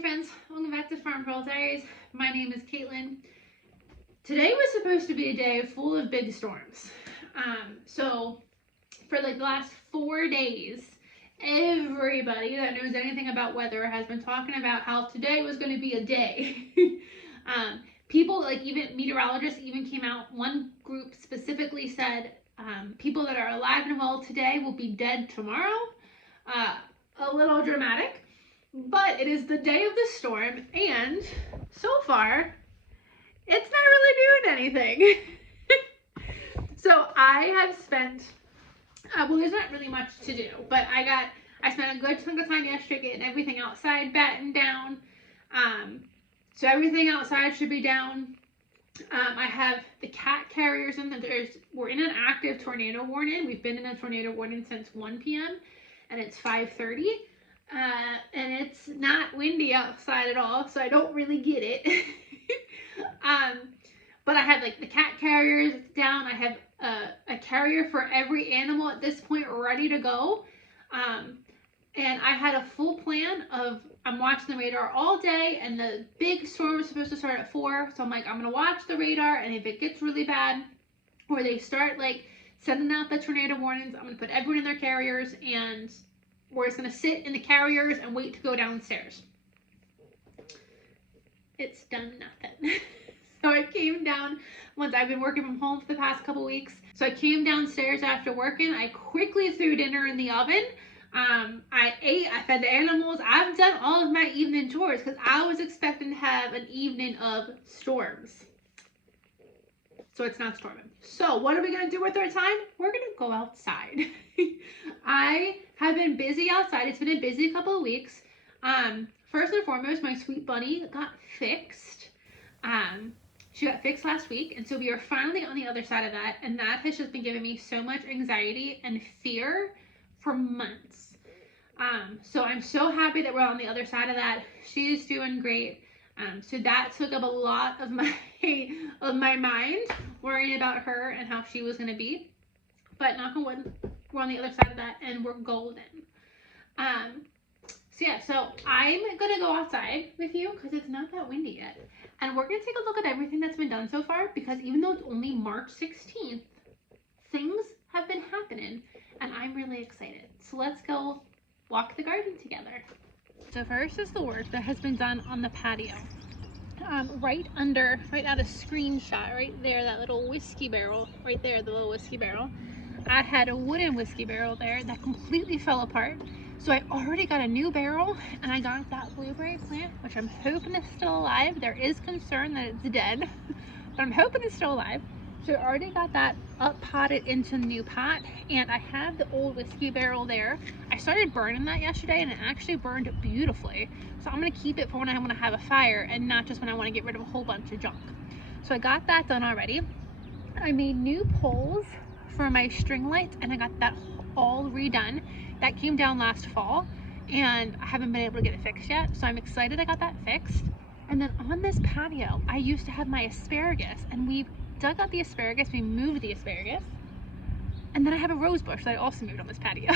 Hey friends, welcome back to Farm Girl Diaries. My name is Caitlin. Today was supposed to be a day full of big storms. So for like the last 4 days, everybody that knows anything about weather has been talking about how today was going to be a day. People, like even meteorologists even came out. One group specifically said people that are alive and well today will be dead tomorrow. A little dramatic. But it is the day of the storm, and so far, it's not really doing anything. So I have spent, well, there's not really much to do, but I spent a good chunk of time yesterday getting everything outside battened down. So everything outside should be down. I have the cat carriers in that we're in an active tornado warning. We've been in a tornado warning since 1 p.m. and it's 5:30. And it's not windy outside at all, so I don't really get it. But I have like the cat carriers down. I have a carrier for every animal at this point ready to go. And I had a full plan of, I'm watching the radar all day, and the big storm was supposed to start at 4. So I'm like, I'm going to watch the radar, and if it gets really bad, or they start like sending out the tornado warnings, I'm going to put everyone in their carriers, and we're just going to sit in the carriers and wait to go downstairs. It's done nothing. So I came down, once I've been working from home for the past couple weeks. So I came downstairs after working. I quickly threw dinner in the oven. I ate, I fed the animals. I've done all of my evening chores because I was expecting to have an evening of storms. So it's not storming. So what are we going to do with our time? We're going to go outside. I have been busy outside. It's been a busy couple of weeks. First and foremost, my sweet bunny got fixed. She got fixed last week, and so we are finally on the other side of that, and that has just been giving me so much anxiety and fear for months. So I'm so happy that we're on the other side of that. She's doing great. So that took up a lot of my mind, worrying about her and how she was going to be. But knock on wood, we're on the other side of that, and we're golden. So I'm going to go outside with you because it's not that windy yet. And we're going to take a look at everything that's been done so far, because even though it's only March 16th, things have been happening, and I'm really excited. So let's go walk the garden together. So first is the work that has been done on the patio. Right out of screenshot, right there, that little whiskey barrel, right there, the little whiskey barrel. I had a wooden whiskey barrel there that completely fell apart. So I already got a new barrel, and I got that blueberry plant, which I'm hoping is still alive. There is concern that it's dead, but I'm hoping it's still alive. So I already got that up potted into the new pot, and I have the old whiskey barrel there. I started burning that yesterday, and it actually burned beautifully. So I'm gonna keep it for when I want to have a fire, and not just when I want to get rid of a whole bunch of junk. So I got that done already. I made new poles for my string lights, and I got that all redone. That came down last fall, and I haven't been able to get it fixed yet. So I'm excited I got that fixed. And then on this patio, I used to have my asparagus, and we've dug out the asparagus, we moved the asparagus, and then I have a rose bush that I also moved on this patio.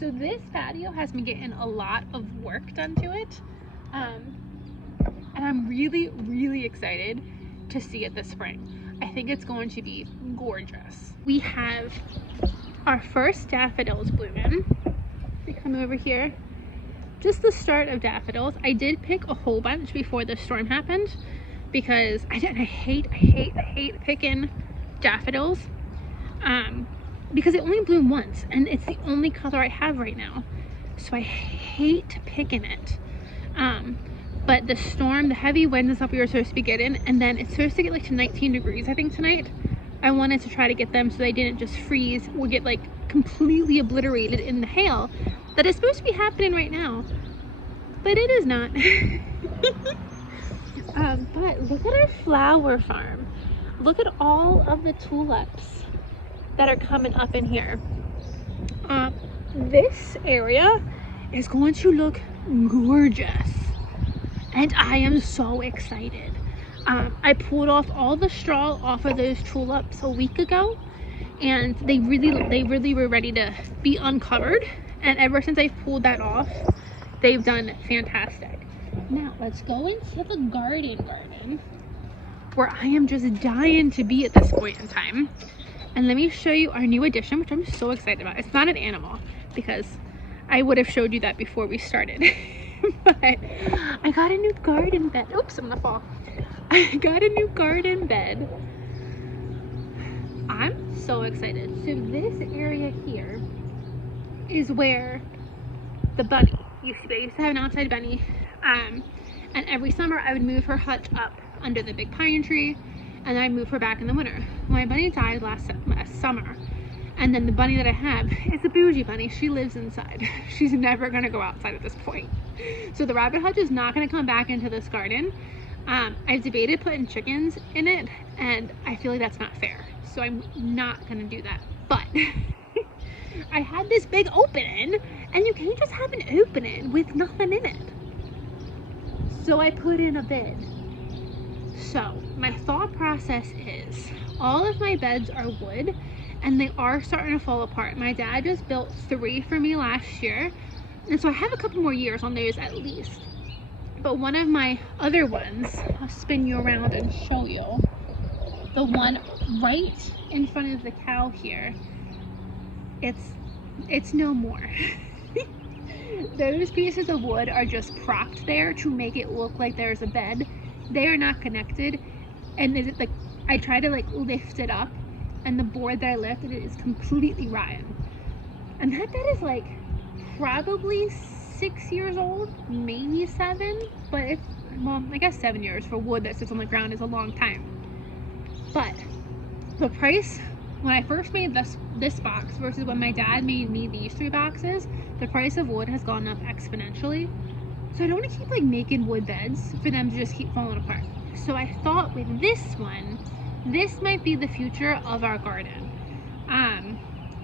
So this patio has been getting a lot of work done to it, and I'm really, really excited to see it this spring. I think it's going to be gorgeous. We have our first daffodils blooming. They come over here. Just the start of daffodils. I did pick a whole bunch before the storm happened, because I hate picking daffodils, because they only bloom once, and it's the only color I have right now. So I hate picking it. But the storm, the heavy wind and stuff we were supposed to be getting, and then it's supposed to get like to 19 degrees, I think, tonight. I wanted to try to get them so they didn't just freeze or get like completely obliterated in the hail that is supposed to be happening right now. But it is not. But look at our flower farm. Look at all of the tulips that are coming up in here. This area is going to look gorgeous, and I am so excited. I pulled off all the straw off of those tulips a week ago, and they really were ready to be uncovered, and ever since I pulled that off, they've done fantastic. Now let's go into the garden, where I am just dying to be at this point in time. And let me show you our new addition, which I'm so excited about. It's not an animal, because I would have showed you that before we started. But I got a new garden bed. Oops, I'm gonna fall. I got a new garden bed. I'm so excited. So this area here is where the bunny used to be. I used to have an outside bunny. And every summer I would move her hutch up under the big pine tree, and then I'd move her back in the winter. My bunny died last summer, and then the bunny that I have is a bougie bunny. She lives inside. She's never gonna go outside at this point. So the rabbit hutch is not gonna come back into this garden. I've debated putting chickens in it, and I feel like that's not fair. So I'm not gonna do that. But I had this big opening, and you can't just have an opening with nothing in it. So I put in a bed. So my thought process is, all of my beds are wood, and they are starting to fall apart. My dad just built 3 for me last year, and so I have a couple more years on those at least. But one of my other ones, I'll spin you around and show you. The one right in front of the cow here, it's no more. Those pieces of wood are just propped there to make it look like there's a bed. They are not connected, and is it like I try to like lift it up, and the board that I lifted it is completely rotten. And that bed is like probably 6 years old, maybe 7, but it's, well, I guess 7 years for wood that sits on the ground is a long time. But the price when I first made this box versus when my dad made me these 3 boxes, the price of wood has gone up exponentially. So I don't want to keep like making wood beds for them to just keep falling apart. So I thought with this one, this might be the future of our garden.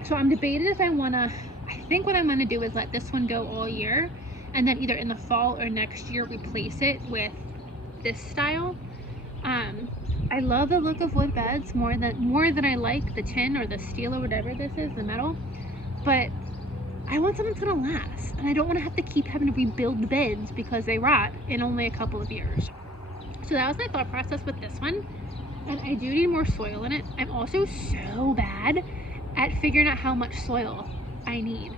So I'm debating if I think what I'm gonna do is let this one go all year, and then either in the fall or next year replace it with this style. I love the look of wood beds more than I like the tin or the steel or whatever this is, the metal. But I want something that's gonna last, and I don't want to have to keep having to rebuild the beds because they rot in only a couple of years. So that was my thought process with this one, and I do need more soil in it. I'm also so bad at figuring out how much soil I need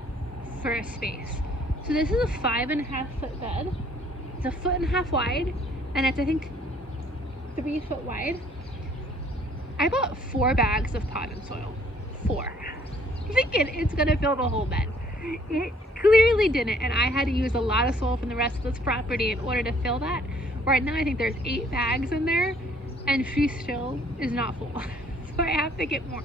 for a space. So this is a 5.5 foot bed. It's 1.5 foot wide, and it's I think 3 foot wide. I bought 4 bags of potting soil. 4. Thinking it's gonna fill the whole bed. It clearly didn't, and I had to use a lot of soil from the rest of this property in order to fill that. Right now I think there's 8 bags in there, and she still is not full. So I have to get more.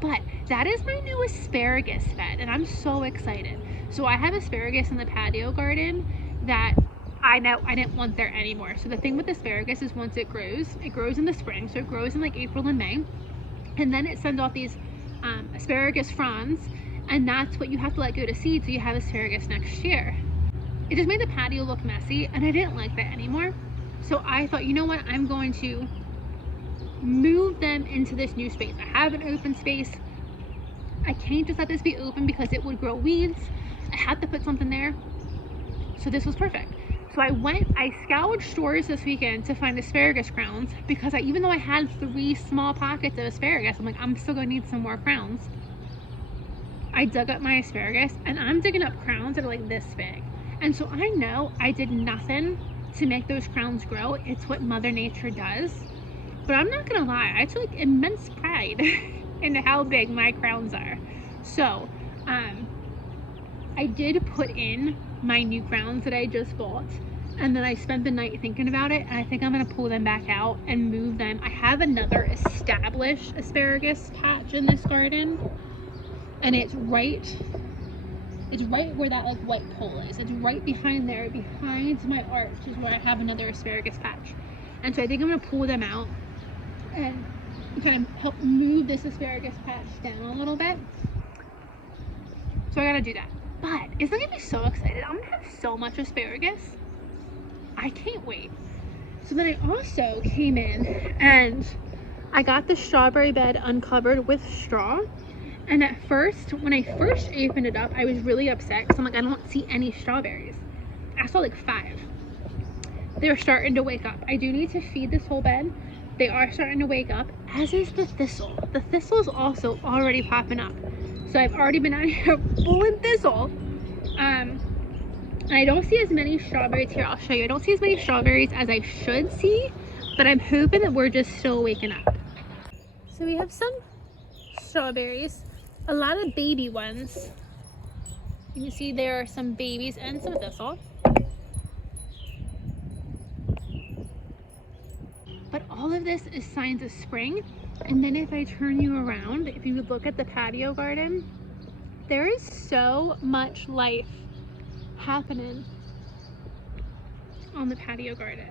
But that is my new asparagus bed, and I'm so excited. So I have asparagus in the patio garden that I didn't want there anymore. So the thing with asparagus is once it grows in the spring, so it grows in like April and May, and then it sends off these asparagus fronds, and that's what you have to let go to seed so you have asparagus next year. It just made the patio look messy, and I didn't like that anymore. So I thought, you know what, I'm going to move them into this new space. I have an open space. I can't just let this be open because it would grow weeds. I had to put something there. So this was perfect. So I scoured stores this weekend to find asparagus crowns, because even though I had 3 small pockets of asparagus, I'm like, I'm still gonna need some more crowns. I dug up my asparagus, and I'm digging up crowns that are like this big. And so I know I did nothing to make those crowns grow. It's what Mother Nature does. But I'm not gonna lie, I took immense pride in how big my crowns are. So I did put in my new crowns that I just bought, and then I spent the night thinking about it, and I think I'm gonna pull them back out and move them. I have another established asparagus patch in this garden, and it's right where that like white pole is. It's right behind there, behind my arch is where I have another asparagus patch. And so I think I'm gonna pull them out and kind of help move this asparagus patch down a little bit. So I gotta do that. But it's gonna be so excited. I'm gonna have so much asparagus. I can't wait. So then I also came in and I got the strawberry bed uncovered with straw. And at first, when I first opened it up, I was really upset because I'm like, I don't see any strawberries. I saw like 5. they're starting to wake up. I do need to feed this whole bed. They are starting to wake up, as is the thistle. The thistle is also already popping up. So I've already been out here pulling thistle. And I don't see as many strawberries here. I'll show you. I don't see as many strawberries as I should see, but I'm hoping that we're just still waking up. So we have some strawberries, a lot of baby ones. You can see there are some babies and some thistle. But all of this is signs of spring. And then if I turn you around, if you look at the patio garden, there is so much life happening on the patio garden.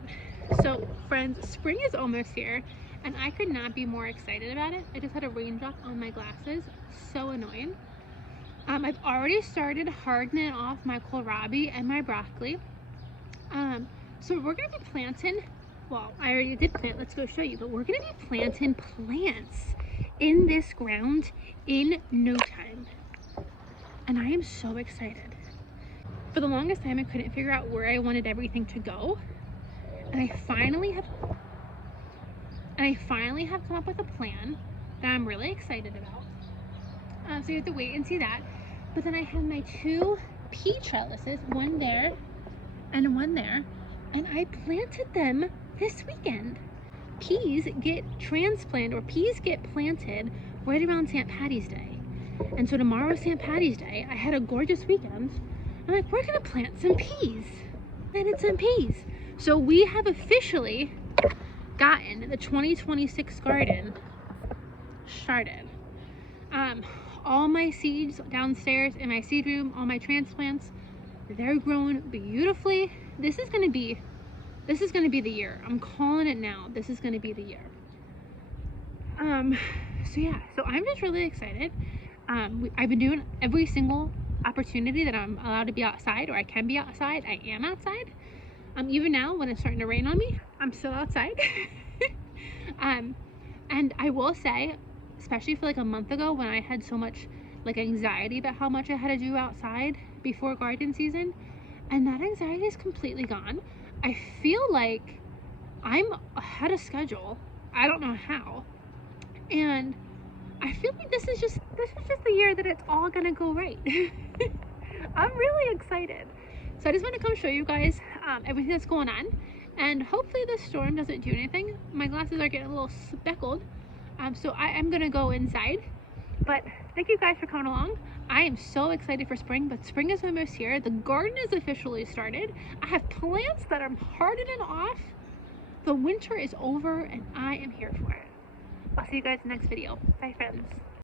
So friends, spring is almost here and I could not be more excited about it. I just had a raindrop on my glasses, so annoying. I've already started hardening off my kohlrabi and my broccoli. So we're gonna be planting, well, I already did plant, let's go show you, but we're gonna be planting plants in this ground in no time. And I am so excited. For the longest time, I couldn't figure out where I wanted everything to go. And I finally have come up with a plan that I'm really excited about. So you have to wait and see that. But then I have my 2 pea trellises, one there and one there. And I planted them this weekend. Peas get transplanted, or peas get planted right around St. Patty's Day. And so tomorrow is St. Patty's Day. I had a gorgeous weekend. I'm like, we're gonna plant some peas. Planted some peas. So we have officially gotten the 2026 garden started. All my seeds downstairs in my seed room, all my transplants, they're growing beautifully. This is gonna be the year. I'm calling it now. This is gonna be the year. So yeah, so I'm just really excited. I've been doing every single opportunity that I'm allowed to be outside, or I can be outside. I am outside. Even now when it's starting to rain on me, I'm still outside. And I will say, especially for like a month ago when I had so much like anxiety about how much I had to do outside before garden season, and that anxiety is completely gone. I feel like I'm ahead of schedule. I don't know how. And I feel like this is just the year that it's all gonna go right. I'm really excited. So I just want to come show you guys everything that's going on, and hopefully the storm doesn't do anything. My glasses are getting a little speckled, so I am gonna go inside. But thank you guys for coming along. I am so excited for spring, but spring is almost here. The garden is officially started. I have plants that I'm hardening off. The winter is over and I am here for it. I'll see you guys in the next video. Bye friends.